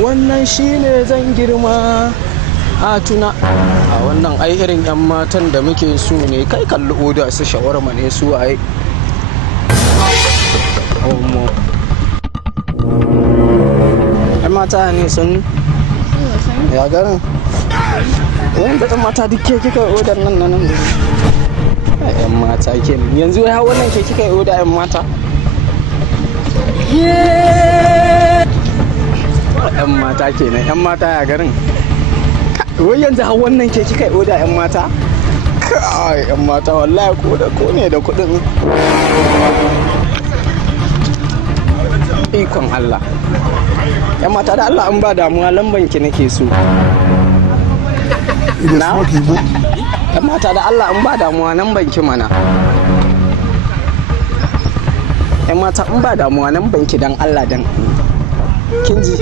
wannan shine zan girma a tuna a wannan ai irin yan matan da muke so ne. Kai kalli oda su shawarma ne su ai omo yan mata ne sun ya garin wanda yan mata duk ke kika odar nan yan mata ke yanzu ya wannan ke kika oda yan mata yan mata kenan yan mata ya garin wai yanzu har wannan ke kika oda yan mata kai yan mata wallahi ko ne da kudin ikon Allah yan mata da Allah an ba damuwa lamban ki nake so na yan mata da Allah an ba damuwa lamban ki mana yan mata in ba damuwa lamban ki dan Allah dan kin ji